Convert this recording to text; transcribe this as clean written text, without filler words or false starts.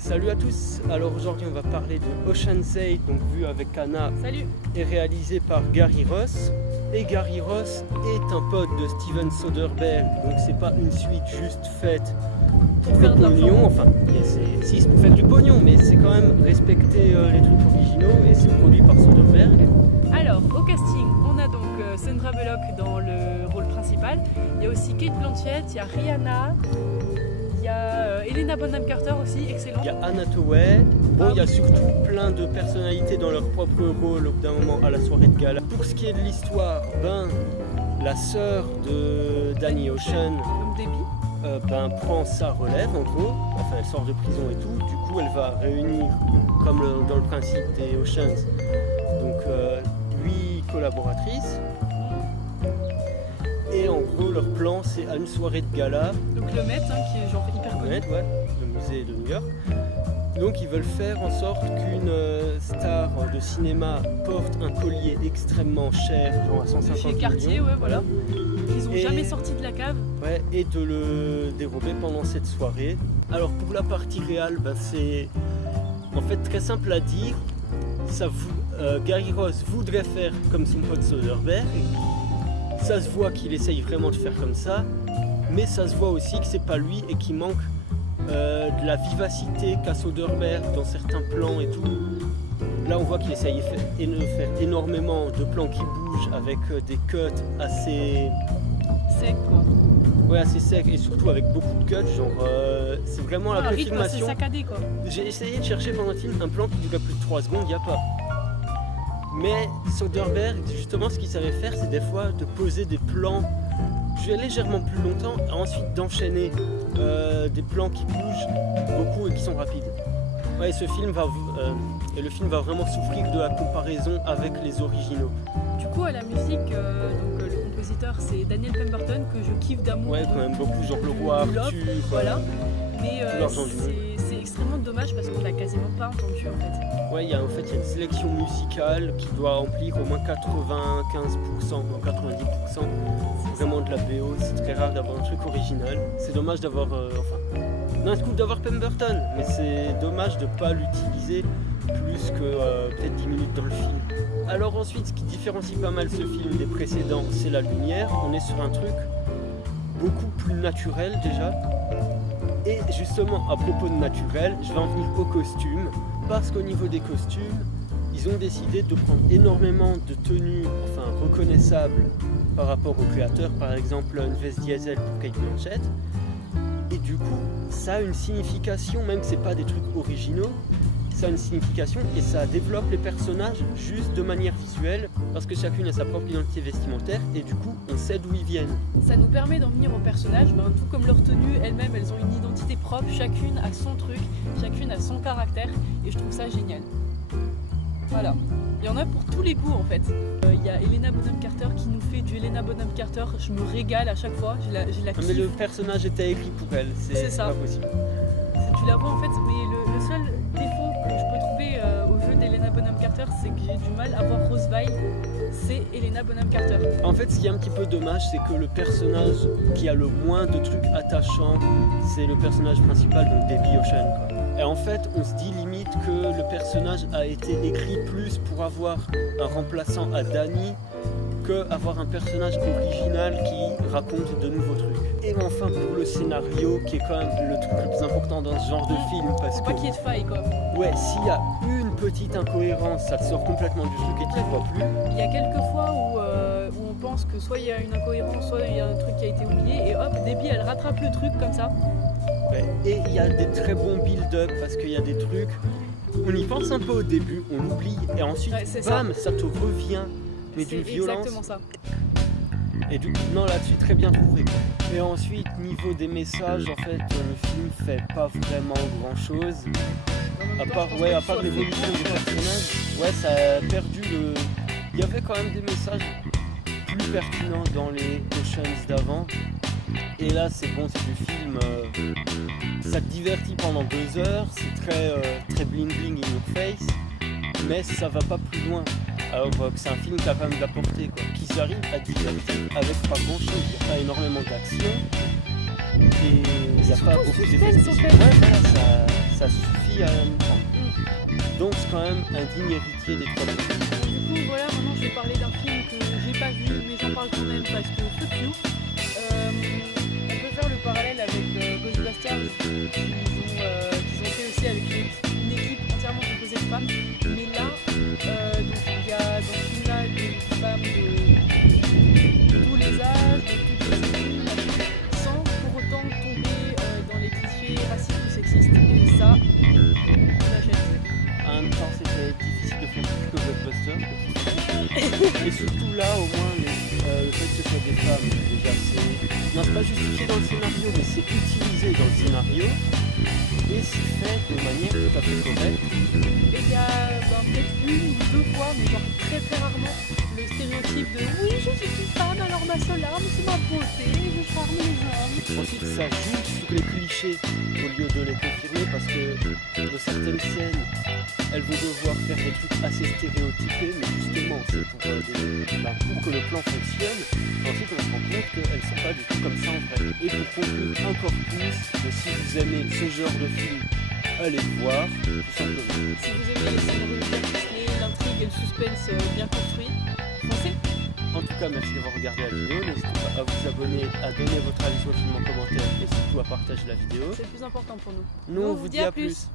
Salut à tous, alors aujourd'hui on va parler de Ocean's 8, donc vu avec Anna. Salut. Et réalisé par Gary Ross. Et Gary Ross est un pote de Steven Soderbergh, donc c'est pas une suite juste faite pour le pognon, enfin si c'est pour faire du pognon, mais c'est quand même respecter les trucs originaux et c'est produit par Soderbergh. Alors au casting, on a donc Sandra Bullock dans le rôle principal, il y a aussi Cate Blanchett, il y a Rihanna, il y a Helena Bonham Carter aussi, excellent. Il y a Anna Hathaway, il y a surtout plein de personnalités dans leur propre rôle au bout d'un moment à la soirée de gala. Pour ce qui est de l'histoire, la sœur de Danny Ocean Donc Debbie. Prend sa relève en gros, enfin elle sort de prison et tout, du coup elle va réunir, comme dans le principe des Oceans, donc 8 collaboratrices. Et en gros leur plan c'est à une soirée de gala. Donc le Met qui est genre hyper connu. Le musée de New York. Donc ils veulent faire en sorte qu'une star de cinéma porte un collier extrêmement cher, genre à 150 Chez millions. Cartier, ouais voilà. Qu'ils ont jamais sorti de la cave. Ouais, et de le dérober pendant cette soirée. Alors pour la partie réelle, c'est en fait très simple à dire. Gary Ross voudrait faire comme son pote Soderbergh. Ça se voit qu'il essaye vraiment de faire comme ça, mais ça se voit aussi que c'est pas lui et qu'il manque de la vivacité qu'a Soderbergh dans certains plans et tout. Là on voit qu'il essaye de faire énormément de plans qui bougent avec des cuts assez Sec quoi. Ouais, assez secs et surtout avec beaucoup de cuts, genre c'est vraiment la filmation. C'est saccadé quoi. J'ai essayé de chercher pendant le film un plan qui durait plus de 3 secondes, il n'y a pas. Mais Soderbergh, justement, ce qu'il savait faire, c'est des fois de poser des plans légèrement plus longtemps et ensuite d'enchaîner des plans qui bougent beaucoup et qui sont rapides. Ouais, le film va vraiment souffrir de la comparaison avec les originaux. Du coup, à la musique, le compositeur c'est Daniel Pemberton que je kiffe d'amour. Ouais, quand même beaucoup, genre le roi Arthur. Voilà. Mais c'est extrêmement dommage parce qu'on l'a quasiment pas entendu en fait. Ouais, il y a une sélection musicale qui doit remplir au moins 95%, ou 90%. C'est vraiment de la BO, c'est très rare d'avoir un truc original. C'est dommage d'avoir, c'est cool d'avoir Pemberton, mais c'est dommage de ne pas l'utiliser plus que peut-être 10 minutes dans le film. Alors ensuite, ce qui différencie pas mal ce film des précédents, c'est la lumière. On est sur un truc beaucoup plus naturel déjà. Et justement, à propos de naturel, je vais en venir aux costumes, parce qu'au niveau des costumes, ils ont décidé de prendre énormément de tenues reconnaissables par rapport aux créateurs, par exemple une veste diesel pour Cate Blanchett. Et du coup, ça a une signification, même que c'est pas des trucs originaux, ça a une signification et ça développe les personnages juste de manière visuelle parce que chacune a sa propre identité vestimentaire et du coup on sait d'où ils viennent. Ça nous permet d'en venir aux personnages, tout comme leur tenue elles-mêmes, elles ont une identité propre, chacune a son truc, chacune a son caractère et je trouve ça génial. Voilà, il y en a pour tous les goûts en fait. Il y a Helena Bonham Carter qui nous fait du Helena Bonham Carter, je me régale à chaque fois, j'ai la kiffe. Mais le personnage était écrit pour elle, c'est ça. Pas possible. Tu la vois en fait, mais le seul défaut que je peux trouver au jeu d'Helena Bonham Carter, c'est que j'ai du mal à voir Rose Byrne, c'est Helena Bonham Carter. En fait, ce qui est un petit peu dommage, c'est que le personnage qui a le moins de trucs attachants, c'est le personnage principal, donc Debbie Ocean, quoi. Et en fait, on se dit limite que le personnage a été écrit plus pour avoir un remplaçant à Danny qu'avoir un personnage original qui raconte de nouveaux trucs. Et enfin pour le scénario, qui est quand même le truc le plus important dans ce genre de film, parce faut que pas qu'il y ait de faille quoi. Ouais, s'il y a une petite incohérence, ça te sort complètement du truc et tu ne vois plus. Il y a quelques fois où on pense que soit il y a une incohérence, soit il y a un truc qui a été oublié, et hop, Debbie elle rattrape le truc comme ça. Ouais. Et il y a des très bons build-up parce qu'il y a des trucs, on y pense un peu au début, on l'oublie, et ensuite, bam, ça te revient. Mais d'une violence. Exactement ça. Et du coup, non, là-dessus, très bien trouvé. Et ensuite, niveau des messages, en fait, le film fait pas vraiment grand-chose. À part l'évolution des personnages, ouais, ça a perdu le... Il y avait quand même des messages plus pertinents dans les Oceans d'avant. Et là, c'est bon, c'est du film... ça te divertit pendant 2 heures, c'est très bling-bling in your face. Mais ça va pas plus loin. Alors que c'est un film qui a quand même de la portée, quoi. Qui arrive à divertir avec pas grand chose. Il n'y a pas énormément d'action et il n'y a pas beaucoup d'effets spéciaux. Ouais, voilà, ça suffit à la même temps. Donc c'est quand même un digne héritier des trois premiers. Du coup, voilà, maintenant je vais parler d'un film que j'ai pas vu, mais j'en parle quand même parce que fuck you. On peut faire le parallèle avec Ghostbusters, qu'ils ont fait aussi avec une équipe entièrement composée de femmes. Mais là, donc il y a dans ce film-là des femmes de tous les âges, de toutes les ethnies, sans pour autant tomber dans les clichés racistes ou sexistes. Et ça, j'achète. En même temps, c'était difficile de faire plus que Blockbuster. Et surtout là, au moins, le fait que ce soit des femmes, déjà, c'est pas justifié dans le scénario, mais c'est utilisé dans le scénario. Et c'est fait de manière tout à fait correcte. Et il y a peut-être une ou deux fois, mais genre très rarement, le stéréotype de oui, je suis une femme, alors ma seule arme c'est ma beauté, je charme les hommes. Ensuite, ça joue sur les clichés au lieu de les confirmer parce que dans certaines scènes, elles vont devoir faire des trucs assez stéréotypés, mais justement, c'est pour que le plan fonctionne. Ensuite, on se rend compte qu'elles ne sont pas du tout comme ça en vrai. Et pour conclure encore plus, si vous aimez ce genre de film, allez le voir, tout simplement. Si vous aimez les scénarios bien ficelés, l'intrigue et le suspense bien construit, foncez. En tout cas, merci d'avoir regardé la vidéo. N'hésitez pas à vous abonner, à donner votre avis sur le film en commentaire et surtout à partager la vidéo. C'est le plus important pour nous. Nous, on vous dit à plus.